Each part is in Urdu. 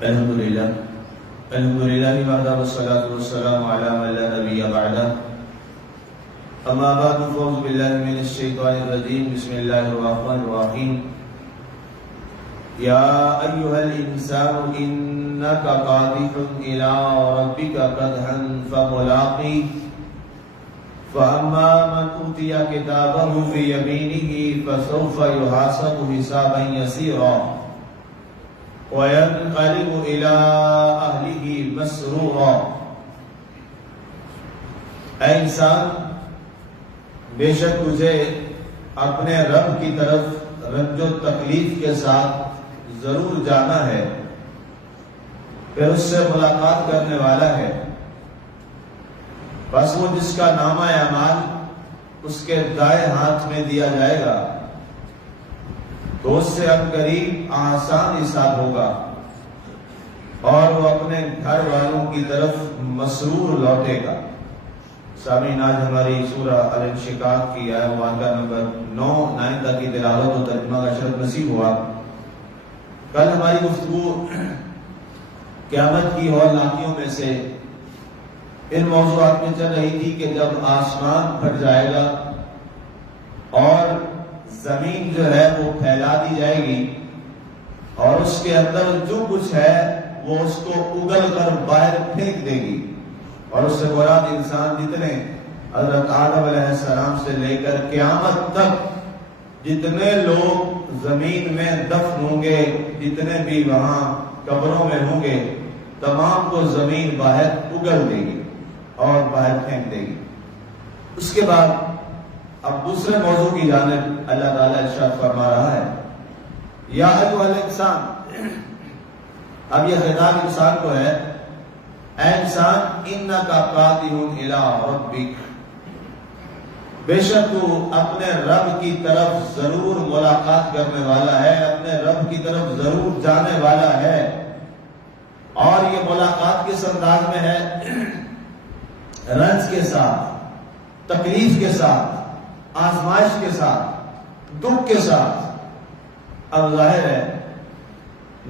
الحمدللہ وحدہ والصلاة والسلام علی من لا نبی بعدہ اما بعد فاعوذ باللہ من الشیطان الرجیم بسم اللہ الرحمن الرحیم یا ایہا الانسان انک قادح الى ربک قدحا فملاقیہ فاما من اوتی کتابہ بیمینہ فسوف یحاسب حسابا یسیرا وَيَنْقَلِبُ إِلَىٰ أَهْلِهِ مَسْرُورًا۔ اے انسان، بے شک تجھے اپنے رب کی طرف رنج و تکلیف کے ساتھ ضرور جانا ہے، پھر اس سے ملاقات کرنے والا ہے۔ بس وہ جس کا نامہ اعمال اس کے دائیں ہاتھ میں دیا جائے گا تو اس سے عنقریب آسان حساب ہوگا اور وہ اپنے گھر والوں کی طرف مسرور لوٹے گا۔ سامعین، آج ہماری سورہ الانشقاق کی آیت مبارکہ نمبر 9 تک کی تلاوت و ترجمہ کا شرف نصیب ہوا۔ کل ہماری گفتگو قیامت کی ہولناکیوں میں سے ان موضوعات میں چل رہی تھی کہ جب آسمان پھٹ جائے گا اور زمین جو ہے وہ پھیلا دی جائے گی اور اس کے اندر جو کچھ ہے وہ اس کو اگل کر باہر پھینک دے گی، اور اس سے مراد انسان جتنے حضرت آدم علیہ السلام سے لے کر قیامت تک جتنے لوگ زمین میں دفن ہوں گے، جتنے بھی وہاں قبروں میں ہوں گے، تمام کو زمین باہر اگل دے گی اور باہر پھینک دے گی۔ اس کے بعد اب دوسرے موضوع کی جانب اللہ تعالیٰ ارشاد فرما رہا ہے، یا ایھا الانسان۔ اب یہ خطاب انسان کو ہے، اے انسان انک قادح الی ربک، بے شک تو اپنے رب کی طرف ضرور ملاقات کرنے والا ہے، اپنے رب کی طرف ضرور جانے والا ہے۔ اور یہ ملاقات کس انداز میں ہے؟ رنج کے ساتھ، تکلیف کے ساتھ، آزمائش کے ساتھ، دکھ کے ساتھ۔ اب ظاہر ہے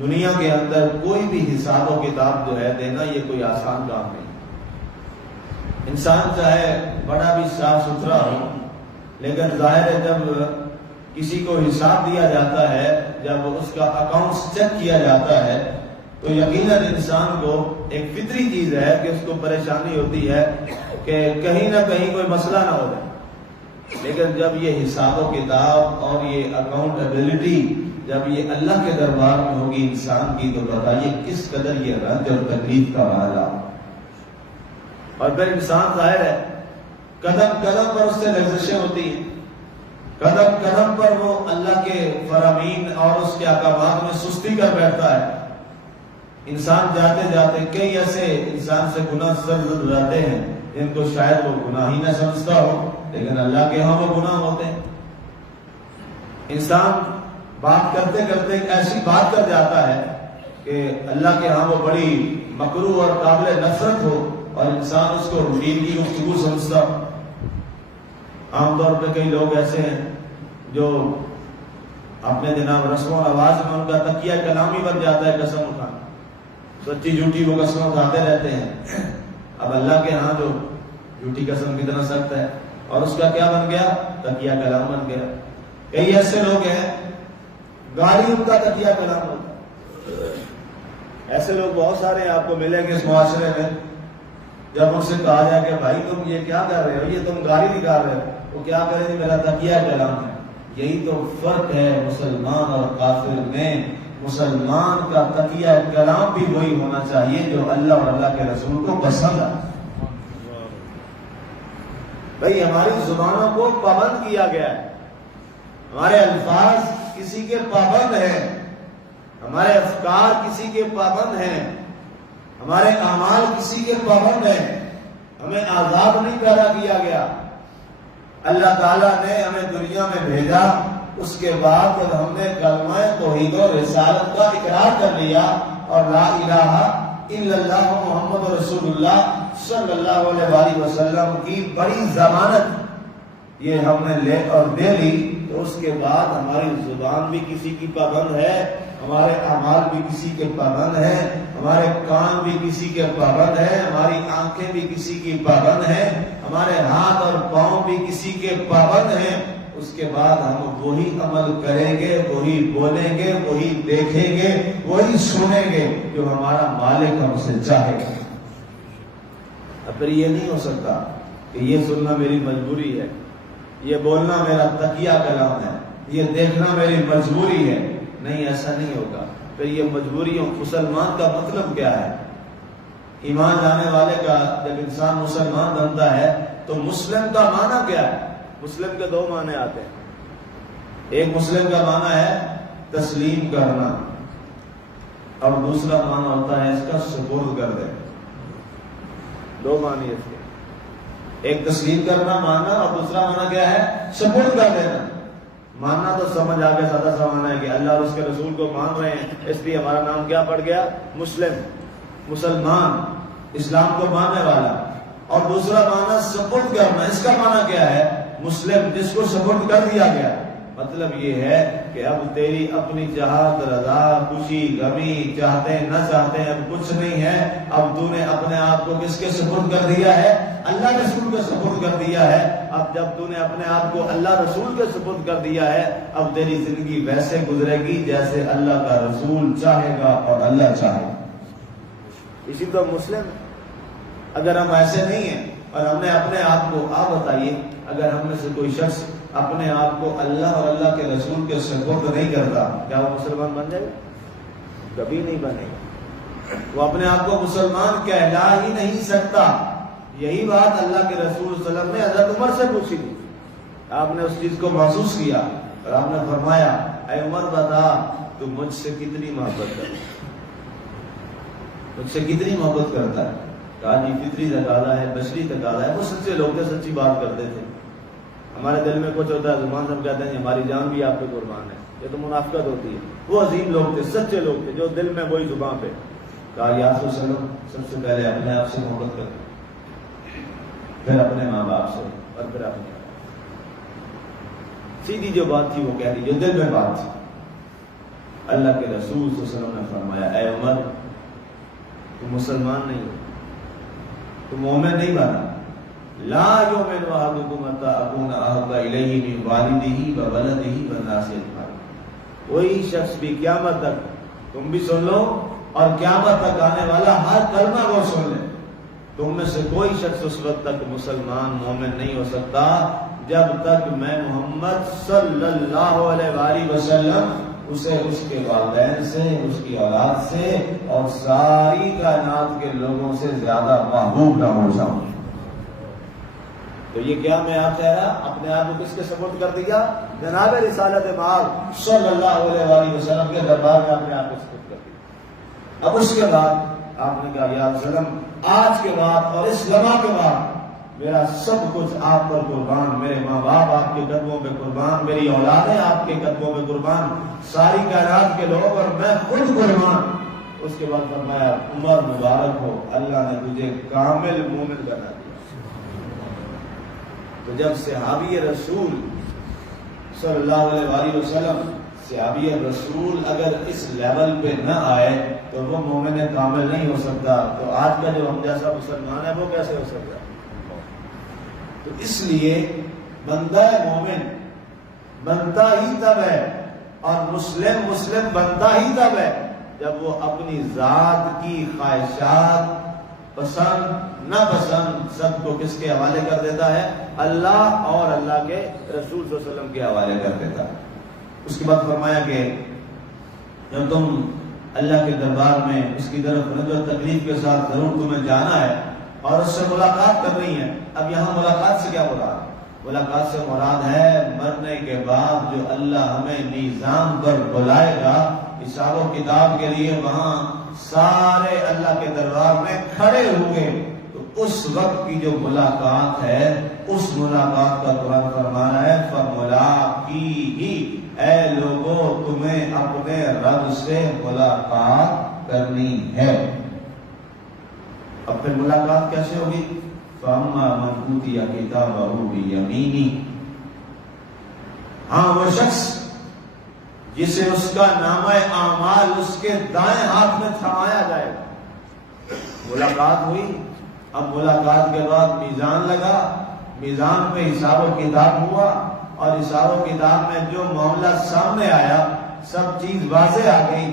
دنیا کے اندر کوئی بھی حساب و کتاب جو ہے دینا یہ کوئی آسان کام نہیں۔ انسان چاہے بڑا بھی صاف ستھرا ہو، لیکن ظاہر ہے جب کسی کو حساب دیا جاتا ہے، جب اس کا اکاؤنٹ چیک کیا جاتا ہے تو یقیناً انسان کو ایک فطری چیز ہے کہ اس کو پریشانی ہوتی ہے کہ کہیں نہ کہیں کوئی مسئلہ نہ ہو جائے۔ لیکن جب یہ حساب و کتاب اور یہ اکاؤنٹیبلٹی جب یہ اللہ کے دربار میں ہوگی انسان کی، تو بتائیے کس قدر یہ رنج اور تکلیف کا والا۔ اور پھر انسان ظاہر ہے قدم قدم پر اس سے لغزشیں ہوتی ہیں، قدم قدم پر وہ اللہ کے فرامین اور اس کے احکامات میں سستی کر بیٹھتا ہے۔ انسان جاتے جاتے کئی ایسے انسان سے گناہ سرزد رہتے ہیں جن کو شاید وہ گناہ ہی نہ سمجھتا ہو، لیکن اللہ کے ہاں وہ گناہ ہوتے ہیں۔ انسان بات کرتے کرتے ایک ایسی بات کر جاتا ہے کہ اللہ کے ہاں وہ بڑی مکروہ اور قابل نفرت ہو، اور انسان اس کو روٹین کی گفتگو سمجھتا۔ عام طور پہ کئی لوگ ایسے ہیں جو اپنے جناب رسم و رواج میں ان کا تکیہ کلامی بن جاتا ہے قسم اٹھانا، سچی جھوٹی وہ قسم اٹھاتے رہتے ہیں۔ اب اللہ کے ہاں جو جھوٹی قسم کتنا سخت ہے، اور اس کا کیا بن گیا؟ تکیہ کلام بن گیا۔ کئی ایسے لوگ ہیں گالی ان کا تکیہ کلام ہوتا ہے۔ ایسے لوگ بہت سارے ہیں، آپ کو ملیں گے اس معاشرے میں۔ جب ان سے کہا جائے کہ بھائی تم یہ کیا کر رہے ہو، یہ تم گالی نکال رہے ہو، وہ کیا کریں گے؟ میرا تکیہ کلام ہے۔ یہی تو فرق ہے مسلمان اور کافر میں۔ مسلمان کا تکیہ کلام بھی وہی ہونا چاہیے جو اللہ اور اللہ کے رسول کو پسند ہے۔ بھائی ہماری زبانوں کو پابند کیا گیا ہے، ہمارے الفاظ کسی کے پابند ہیں، ہمارے افکار کسی کے پابند ہیں، ہمارے اعمال کسی کے پابند ہیں۔ ہمیں آزاد نہیں پیدا کیا گیا۔ اللہ تعالیٰ نے ہمیں دنیا میں بھیجا، اس کے بعد جب ہم نے کلمہ توحید و رسالت کا اقرار کر لیا اور لا الہ الا اللہ محمد رسول اللہ صلی اللہ علیہ وسلم کی بڑی ضمانت یہ ہم نے لے اور دے لی تو اس کے بعد ہماری زبان بھی کسی کی پابند ہے، ہمارے اعمال بھی کسی کے پابند ہیں، ہمارے کان بھی کسی کے پابند ہیں، ہماری آنکھیں بھی کسی کی پابند ہیں، ہمارے ہاتھ اور پاؤں بھی کسی کے پابند ہیں۔ اس کے بعد ہم وہی عمل کریں گے، وہی بولیں گے، وہی دیکھیں گے، وہی سنیں گے جو ہمارا مالک ہم سے چاہے گا۔ اب پھر یہ نہیں ہو سکتا کہ یہ سننا میری مجبوری ہے، یہ بولنا میرا تقیہ کلام ہے، یہ دیکھنا میری مجبوری ہے۔ نہیں، ایسا نہیں ہوگا۔ پھر یہ مجبوریوں، مسلمان کا مطلب کیا ہے؟ ایمان لانے والے کا جب انسان مسلمان بنتا ہے تو مسلم کا معنی کیا ہے؟ مسلم کے دو معنی آتے ہیں۔ ایک مسلم کا معنی ہے تسلیم کرنا، اور دوسرا معنی ہوتا ہے اس کا سپرد کر دے۔ دو معنی اس کے، ایک تسلیم کرنا ماننا، اور دوسرا معنی کیا ہے؟ سپرد کر دینا۔ ماننا تو سمجھ آ گیا، سادہ سا معنی ہے کہ اللہ اور اس کے رسول کو مان رہے ہیں، اس لیے ہمارا نام کیا پڑ گیا؟ مسلم، مسلمان، اسلام کو ماننے والا۔ اور دوسرا معنی سپرد کرنا، اس کا معنی کیا ہے؟ مسلم، جس کو سپرد کر دیا گیا۔ مطلب یہ ہے کہ اب تیری اپنی چاہت، رضا، خوشی، غمی، چاہتے نہ چاہتے اب کچھ نہیں ہے۔ اب تو نے اپنے آپ کو کس کے سپرد کر دیا ہے؟ اللہ رسول کے سپرد کر دیا ہے۔ اب جب تو نے اپنے آپ کو اللہ رسول کے سپرد کر دیا ہے، اب تیری زندگی ویسے گزرے گی جیسے اللہ کا رسول چاہے گا اور اللہ چاہے گا۔ اسی تو مسلم۔ اگر ہم ایسے نہیں ہیں اور ہم نے اپنے آپ کو، آپ بتائیے اگر ہم میں سے کوئی شخص اپنے آپ کو اللہ اور اللہ کے رسول کے سپرد نہیں کرتا، کیا وہ مسلمان بن جائے گا؟ کبھی نہیں بنے گا۔ وہ اپنے آپ کو مسلمان کہلا ہی نہیں سکتا۔ یہی بات اللہ کے رسول صلی اللہ علیہ وسلم نے حضرت عمر سے پوچھی تھی۔ آپ نے اس چیز کو محسوس کیا اور آپ نے فرمایا، اے عمر بتا تو مجھ سے کتنی محبت کرتا ہے، مجھ سے کتنی محبت کرتا ہے؟ کہا جی فطری تقاضا ہے، بشری تقاضا ہے۔ وہ سچے لوگ تھے، سچی بات کرتے تھے۔ ہمارے دل میں کچھ ہوتا ہے، زبان سے ہم کہتے ہیں ہماری جان بھی آپ پہ قربان ہے، یہ تو منافقت ہوتی ہے۔ وہ عظیم لوگ تھے، سچے لوگ تھے، جو دل میں وہی زبان پہ۔ کہا یا رسول اللہ وسلم، سب سے پہلے اپنے آپ سے محبت کرتے، پھر اپنے ماں باپ سے، اور پھر اپنے۔ سیدھی جو بات تھی وہ کہہ دی، جو دل میں بات تھی۔ اللہ کے رسول صلی اللہ علیہ وسلم نے فرمایا، اے عمر تم مسلمان نہیں ہو، تم مومن نہیں بنا۔ لا یؤمن احدکم حتی اکون احب الیہ من والدہ وولدہ والناس اجمعین۔ کوئی شخص بھی قیامت تک، تم بھی سن لو اور قیامت تک آنے والا ہر کلمہ کو سن لے، تم میں سے کوئی شخص اس وقت تک مسلمان مومن نہیں ہو سکتا جب تک میں محمد صلی اللہ علیہ وآلہ وسلم اسے اس کے والدین سے، اس کی اولاد سے اور ساری کائنات کے لوگوں سے زیادہ محبوب نہ ہو جاؤں۔ تو یہ کیا میں آپ کہہ رہا، اپنے آپ کو کس کے سپرد کر دیا؟ جناب رسالت مآب صلی اللہ علیہ وآلہ وسلم کے دربار میں اپنے آپ کو سپرد کر دیا۔ اب اس کے بعد آپ نے کہا یا رسول اللہ، آج کے بعد اور اس لمحہ کے بعد میرا سب کچھ آپ پر قربان، میرے ماں باپ آپ کے قدموں پہ قربان، میری اولادیں آپ کے قدموں پہ قربان، ساری کائنات کے لوگ اور میں خود قربان۔ اس کے بعد فرمایا عمر مبارک ہو، اللہ نے تجھے کامل مومن بنا دیا۔ تو جب صحابی رسول صلی اللہ علیہ وآلہ وسلم، صحابی رسول اگر اس لیول پہ نہ آئے تو وہ مومن کامل نہیں ہو سکتا، تو آج کا جو ہم جیسا مسلمان ہے وہ کیسے ہو سکتا ہے؟ تو اس لیے بندہ مومن بنتا ہی تب ہے اور مسلم بنتا ہی تب ہے جب وہ اپنی ذات کی خواہشات، پسند نہ پسند، سب کو کس کے حوالے کر دیتا ہے؟ اللہ اور اللہ کے رسول صلی اللہ علیہ وسلم کے حوالے کر دیتا ہے۔ اس کے بعد فرمایا کہ جب تم اللہ کے دربار میں اس کی طرف رجوع تکلیف کے ساتھ ضرور تمہیں جانا ہے اور اس سے ملاقات کرنی ہے۔ اب یہاں ملاقات سے کیا مراد؟ ملاقات سے مراد ہے مرنے کے بعد جو اللہ ہمیں میزان پر بلائے گا حساب و کتاب کے لیے، وہاں سارے اللہ کے دربار میں کھڑے ہوں گے، تو اس وقت کی جو ملاقات ہے اس ملاقات کا قرآن فرمانا ہے فَمُلَاقِيهِ، اے لوگوں تمہیں اپنے رب سے ملاقات کرنی ہے۔ اب پھر ملاقات کیسے ہوگی؟ فَأَمَّا مَنْ أُوتِيَ كِتَابَهُ بِيَمِينِهِ، ہاں وہ شخص جسے اس کا نامہ اعمال اس کے دائیں ہاتھ میں تھمایا جائے گا۔ ملاقات ہوئی، اب ملاقات کے بعد میزان لگا، میزان پہ حساب و کتاب ہوا، اور حساب و کتاب میں جو معاملہ سامنے آیا سب چیز واضح آ گئی،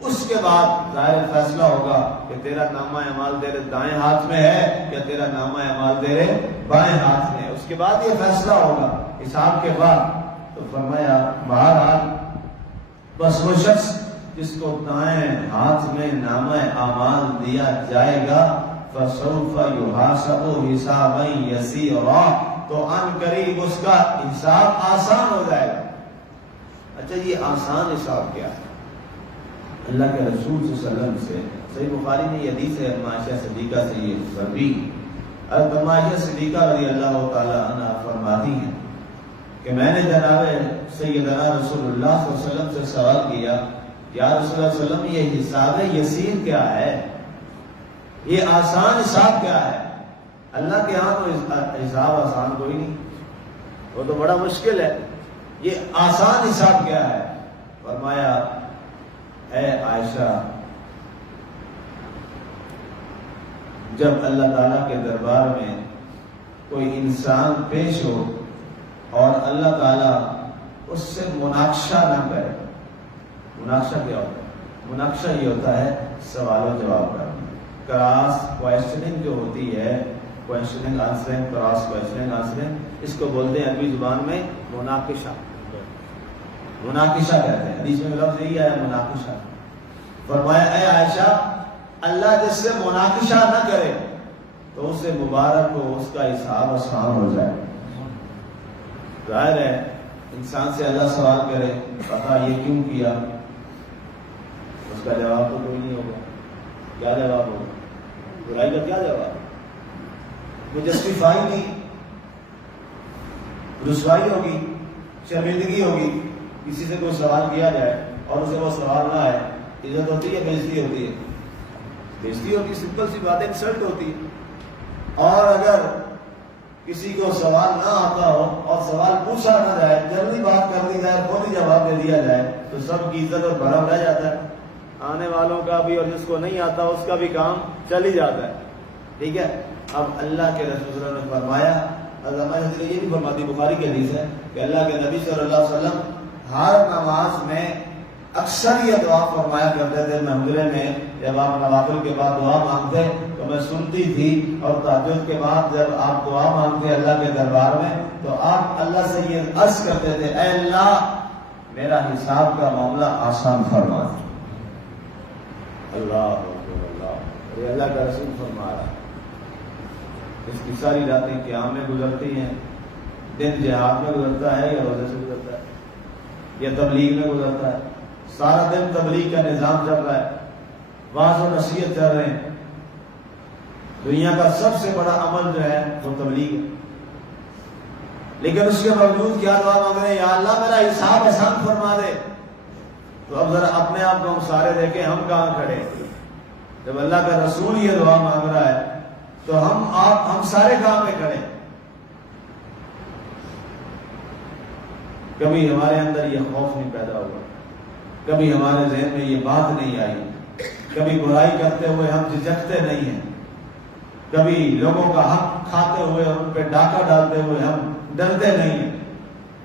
اس کے بعد ظاہر فیصلہ ہوگا کہ تیرا نامہ اعمال تیرے دائیں ہاتھ میں ہے یا تیرا نامہ اعمال تیرے بائیں ہاتھ میں ہے۔ اس کے بعد یہ فیصلہ ہوگا حساب کے بعد۔ تو فرمایا بہرحال بس وہ شخص جس کو دائیں ہاتھ میں نامہ اعمال دیا جائے گا فسوف یحاسب حسابا یسیرا، تو ان قریب اس کا حساب آسان ہو جائے گا۔ اچھا یہ آسان حساب کیا ہے؟ اللہ کے رسول صلی اللہ علیہ وسلم سے صحیح بخاری میں یہ حدیث ہے، عائشہ صدیقہ سے یہ مروی، حضرت عائشہ صدیقہ رضی اللہ تعالی عنہا فرماتی ہیں کہ میں نے جناب سیدنا رسول اللہ صلی اللہ علیہ وسلم سے سوال کیا، یا رسول اللہ صلی اللہ علیہ وسلم یہ حساب یسیر کیا ہے، یہ آسان حساب کیا ہے؟ اللہ کے ہاں تو حساب آسان کوئی نہیں، وہ تو بڑا مشکل ہے، یہ آسان حساب کیا ہے؟ فرمایا اے عائشہ، جب اللہ تعالیٰ کے دربار میں کوئی انسان پیش ہو اور اللہ تعالیٰ اس سے مناقشہ نہ کرے۔ مناقشہ کیا ہوتا ہے؟ مناقشہ یہ ہوتا ہے سوال و جواب کرنا، کراس کویسچننگ جو ہوتی ہے، کویسچننگ آنسرنگ، کراس کویسچننگ آنسرنگ، اس کو بولتے ہیں عربی زبان میں مناقشہ۔ مناقشہ کہتے ہیں، حدیث میں لفظ یہی ہے مناقشہ۔ فرمایا اے عائشہ، اللہ جس سے مناقشہ نہ کرے تو اس سے مبارک ہو، اس کا حساب آسان ہو جائے۔ ظاہر ہے انسان سے اللہ سوال کرے پتا یہ کیوں کیا، اس کا جواب تو کوئی نہیں ہوگا۔ کیا جواب ہوگا؟ برائی کا کیا جواب؟ وہ جسٹیفائی نہیں، رسوائی ہوگی، شرمندگی ہوگی۔ کسی سے کوئی سوال کیا جائے اور اسے وہ سوال نہ آئے، عزت ہوتی ہے، بےعزتی ہوتی ہے؟ بےعزتی ہوتی، سمپل سی بات ہے، انسلٹ ہوتی ہے۔ اور اگر کسی کو سوال نہ آتا ہو اور سوال پوچھا نہ جائے، جلدی بات کر دی جائے، خود ہی جواب دے دیا جائے تو سب کی عزت اور بھرم رہ جاتا ہے، آنے والوں کا بھی اور جس کو نہیں آتا اس کا بھی کام چل ہی جاتا ہے۔ ٹھیک ہے، اب اللہ کے رسول صلی اللہ علیہ وسلم نے فرمایا، حضرت یہ بھی فرماتی بخاری کی حدیث ہے کہ اللہ کے نبی صلی اللہ علیہ وسلم ہر نماز میں اکثر یہ دعا فرمایا کرتے تھے، محمدے میں جب آپ نوافل کے بعد دعا مانگتے تو میں سنتی تھی، اور تہجد کے بعد جب آپ دعا مانگتے اللہ کے دربار میں تو آپ اللہ سے یہ عرض کرتے تھے، اے اللہ میرا حساب کا معاملہ آسان فرما دے۔ اللہ اللہ، یہ اللہ کا رسول فرما رہا ہے۔ اس کی ساری راتیں قیام میں گزرتی ہیں، دن جہاد میں گزرتا ہے یا روزے سے گزرتا ہے یا تبلیغ میں گزرتا ہے، سارا دن تبلیغ کا نظام چل رہا ہے، واعظ و نصیحت چل رہے ہیں۔ دنیا کا سب سے بڑا عمل جو ہے وہ تبلیغ ہے، لیکن اس کے باوجود کیا دعا مانگ رہے ہیں؟ یا اللہ میرا حساب آسان فرما دے۔ تو اب ذرا اپنے آپ کو ہم سارے دیکھیں، ہم کہاں کھڑے ہیں؟ جب اللہ کا رسول یہ دعا مانگ رہا ہے تو ہم سارے کہاں پہ کھڑے ہیں؟ کبھی ہمارے اندر یہ خوف نہیں پیدا ہوا، کبھی ہمارے ذہن میں یہ بات نہیں آئی، کبھی برائی کرتے ہوئے ہم جھجکتے نہیں ہیں، کبھی لوگوں کا حق کھاتے ہوئے اور ان پہ ڈاکہ ڈالتے ہوئے ہم ڈرتے نہیں ہیں،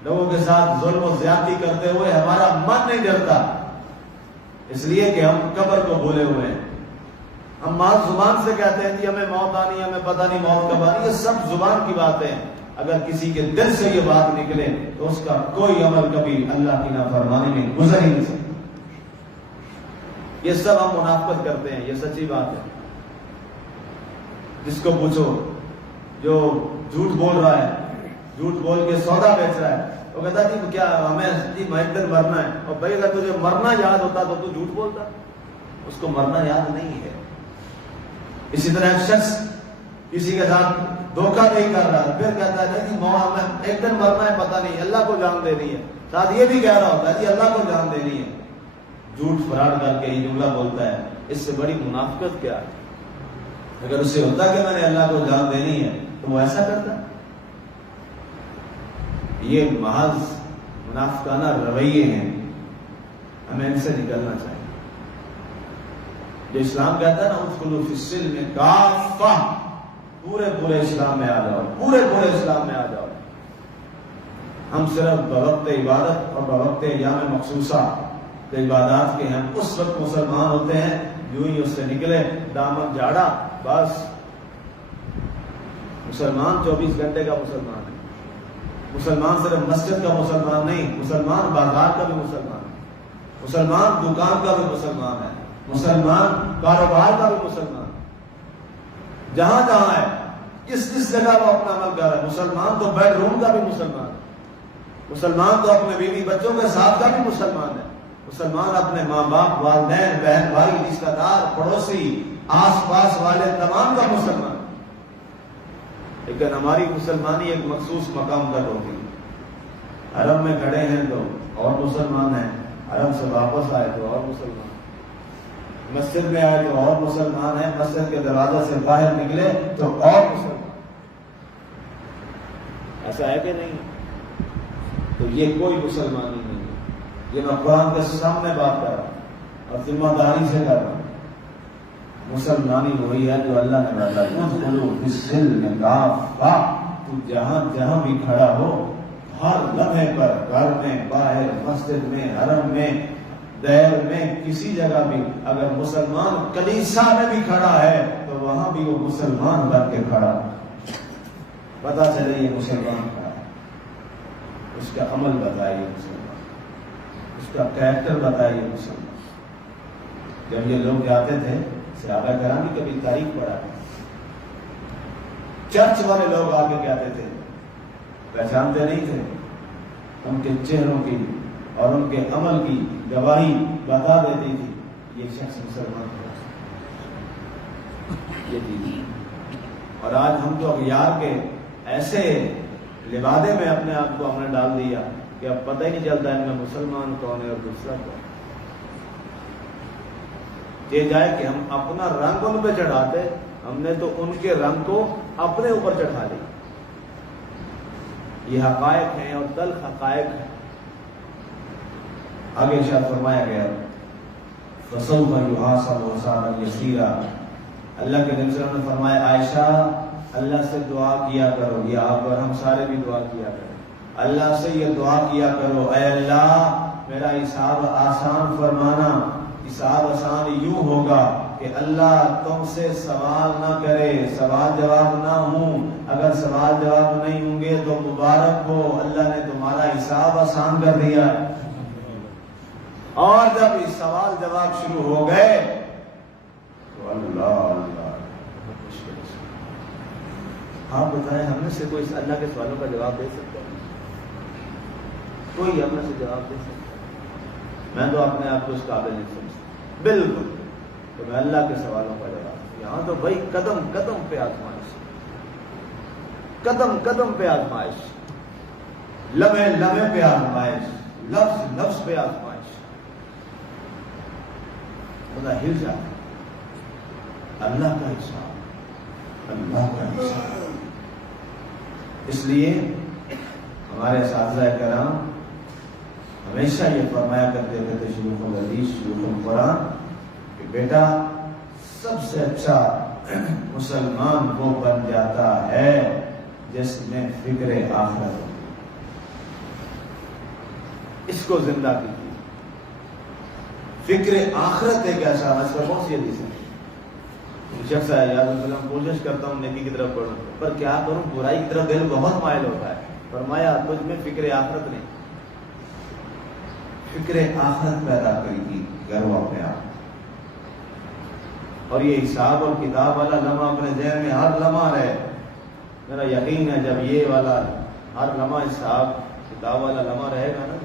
لوگوں کے ساتھ ظلم و زیادتی کرتے ہوئے ہمارا من نہیں ڈرتا، اس لیے کہ ہم قبر کو بھولے ہوئے ہیں۔ ہم ماں زبان سے کہتے ہیں کہ ہمیں موت آنی، ہمیں پتہ نہیں موت کب آنی، یہ سب زبان کی باتیں ہیں۔ اگر کسی کے دل سے یہ بات نکلے تو اس کا کوئی عمل کبھی اللہ کی نافرمانی میں گزر ہی نہیں سکتا۔ یہ سب ہم منافقت کرتے ہیں، یہ سچی بات ہے۔ جس کو پوچھو جو جھوٹ بول رہا ہے، جھوٹ بول کے سودا بیچ رہا ہے، وہ کہتا ہے جی کیا ہمیں جی ایک دن مرنا ہے، اور بھائی اگر تجھے مرنا یاد ہوتا تو تو جھوٹ بولتا، اس کو مرنا یاد نہیں ہے۔ اسی طرح ایک شخص کسی کے ساتھ دھوکہ نہیں کر رہا، پھر کہتا ہے جی ہمیں ایک دن مرنا ہے، پتہ نہیں اللہ کو جان دینی ہے، ساتھ یہ بھی کہہ رہا ہوتا ہے جی اللہ کو جان دینی ہے، جھوٹ فراڈ کر کے یہ جملہ بولتا ہے۔ اس سے بڑی منافقت کیا ہے؟ اگر اس سے ہوتا کہ میں نے اللہ کو جان دینی ہے تو وہ ایسا کرتا۔ یہ محض منافقانہ رویے ہیں، ہمیں ان سے نکلنا چاہیے۔ جو اسلام کہتا ہے نا ادخلوا فی السلم کافہ، پورے اسلام میں آ جاؤ، پورے اسلام میں آ جاؤ۔ ہم صرف بوقت عبادت اور بوقت ایام مخصوصہ جو عبادات کے ہم اس وقت مسلمان ہوتے ہیں، یوں ہی اس سے نکلے دامن جھاڑا، بس مسلمان 24 گھنٹے کا مسلمان ہے۔ مسلمان صرف مسجد کا مسلمان نہیں، مسلمان بازار کا بھی مسلمان ہے، مسلمان دکان کا بھی مسلمان ہے، مسلمان کاروبار کا بھی مسلمان ہے، جہاں ہے اس جگہ وہ اپنا عمل کر رہا ہے۔ مسلمان تو بیڈ روم کا بھی مسلمان ہے، مسلمان تو اپنے بیوی بچوں کے ساتھ کا بھی مسلمان ہے، مسلمان اپنے ماں باپ، والدین، بہن بھائی، رشتہ دار، پڑوسی، آس پاس والے تمام کا مسلمان ہے۔ لیکن ہماری مسلمانی ایک مخصوص مقام تک ہوتی ہے۔ حرم میں کھڑے ہیں تو اور مسلمان ہیں، حرم سے واپس آئے تو اور مسلمان، مسجد میں آئے تو اور مسلمان ہیں، مسجد کے دروازے سے باہر نکلے تو اور مسلمان۔ ایسا ہے کہ نہیں؟ تو یہ کوئی مسلمانی نہیں ہے۔ یہ میں قرآن کے سامنے بات کر رہا ہوں اور ذمہ داری سے کر رہا ہوں۔ مسلمانی وہی ہے جو اللہ نے بتایا، ادخلوا فی السلم کافہ، تو جہاں بھی کھڑا ہو، ہر لمحے پر، گھر میں، باہر، مسجد میں، حرم میں، دیر میں، کسی جگہ بھی اگر مسلمان کلیسا میں بھی کھڑا ہے تو وہاں بھی وہ مسلمان بن کے کھڑا ہے۔ پتہ چلے یہ مسلمان کھڑا ہے، اس کا عمل بتائیے مسلمان، اس کا کریکٹر بتائیے مسلمان۔ جب یہ لوگ جاتے تھے، صحابہ کرام کی کبھی تاریخ پڑھا ہے، چرچ والے لوگ آ کے کہتے تھے، پہچانتے نہیں تھے، ان کے چہروں کی اور ان کے عمل کی گواہی بتا دیتی تھی یہ شخص مسلمان ہے، یہ چیز۔ اور آج ہم تو اغیار کے ایسے لبادے میں اپنے آپ کو ہم نے ڈال دیا کہ اب پتہ ہی نہیں چلتا ان میں مسلمان کون ہے اور دوسرا کون۔ یہ جائے کہ ہم اپنا رنگ ان پہ چڑھاتے، ہم نے تو ان کے رنگ کو اپنے اوپر چڑھا لی۔ یہ حقائق ہیں اور تلخ حقائق ہیں۔ آگے ارشاد فرمایا گیا فَسَوْفَ يُحَاسَبُ حِسَابًا يَسِيرًا۔ اللہ کے نبی صلی اللہ علیہ وسلم نے فرمایا عائشہ اللہ سے دعا کیا کرو، یہ آپ اور ہم سارے بھی دعا کیا کرو، اللہ سے یہ دعا کیا کرو، اے اللہ میرا حساب آسان فرمانا۔ حساب آسان یوں ہوگا کہ اللہ تم سے سوال نہ کرے، سوال جواب نہ ہوں، اگر سوال جواب نہیں ہوں گے تو مبارک ہو، اللہ نے تمہارا حساب آسان کر دیا ہے۔ اور جب اس سوال جواب شروع ہو گئے تو اللہ آپ بتائیں ہم میں سے کوئی اللہ کے سوالوں کا جواب دے سکتا ہے؟ کوئی ہم میں سے جواب دے سکتا ہے؟ میں تو اپنے آپ کو اس قابل نہیں سمجھتا بالکل، تو میں اللہ کے سوالوں کا جواب۔ یہاں تو بھائی قدم قدم پہ آزمائش، قدم قدم پہ آزمائش، لمحے لمحے پہ آزمائش، لفظ لفظ پہ آزمائش۔ خدا ہل جاتا، اللہ کا حساب، اللہ کا حساب۔ اس لیے ہمارے اساتذہ کرام ہمیشہ یہ فرمایا کرتے تھے شیوخ الحدیث شیوخ القرآن کہ بیٹا سب سے اچھا مسلمان وہ بن جاتا ہے جس میں فکر آخرت ہو، اس کو زندہ کیجیے۔ فکر آخرت ایک ایسا مسئلہ، بہت سی حدیث ہے۔ شخص ہے یاد وسلم کوشش کرتا ہوں نیکی کی طرف بڑھوں پر کیا کروں، برائی کی طرف دل بہت مائل ہوتا ہے۔ فرمایا تجھ میں فکر آخرت نہیں، فکر آخرت پیدا کری تھی کرو اپنے آپ۔ اور یہ حساب اور کتاب والا لمحہ اپنے ذہن میں ہر لمحہ رہے۔ میرا یقین ہے جب یہ والا ہر لمحہ حساب کتاب والا لمحہ رہے گا نا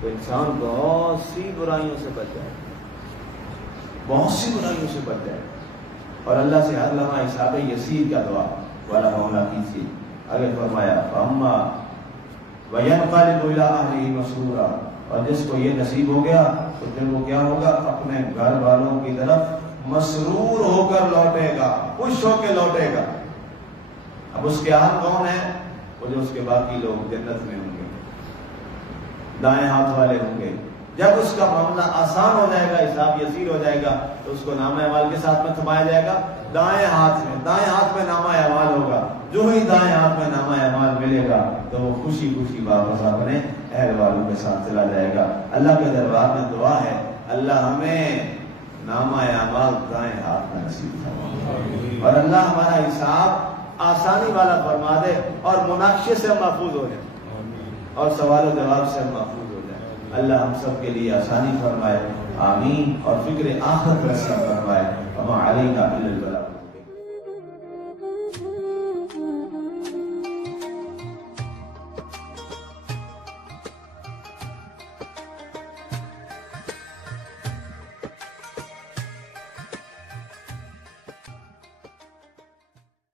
تو انسان بہت سی برائیوں سے بچ جائے، بہت سی برائیوں سے بچ جائے، اور اللہ سے ہر لمحہ حساب یسیر کا دعا والا معاملہ کیجیے۔ آگے فرمایا فَأَمَّا وَيَنْقَلِبُ إِلَىٰ أَهْلِهِ مَسْرُورًا، اور جس کو یہ نصیب ہو گیا تو پھر وہ کیا ہوگا، اپنے گھر والوں کی طرف مسرور ہو کر لوٹے گا، خوش ہو کے لوٹے گا۔ اب اس کے اہل کون ہے؟ وہ جو اس کے باقی لوگ جنت میں ہوں گے۔ دائیں ہاتھ والے ہوں گے۔ جب اس کا معاملہ آسان ہو جائے گا، حساب یسیر ہو جائے گا، تو اس کو نامہ اعمال کے ساتھ میں تھمایا جائے گا دائیں ہاتھ میں نامہ اعمال ہوگا۔ جو ہی دائیں ہاتھ میں نامہ اعمال ملے گا تو وہ خوشی خوشی واپس اپنے اہل والوں کے ساتھ چلا جائے گا۔ اللہ کے دربار میں دعا ہے، اللہ ہمیں نامہ اعمال دائیں ہاتھ میں نصیب فرمائے، اور اللہ ہمارا حساب آسانی والا فرما دے، اور مناقشے سے محفوظ ہو جائے، اور سوال و جواب سے محفوظ ہو جائے۔ اللہ ہم سب کے لیے آسانی فرمائے، آمین، اور فکر آخرت نصیب فرمائے۔ وما علینا الا البلاغ۔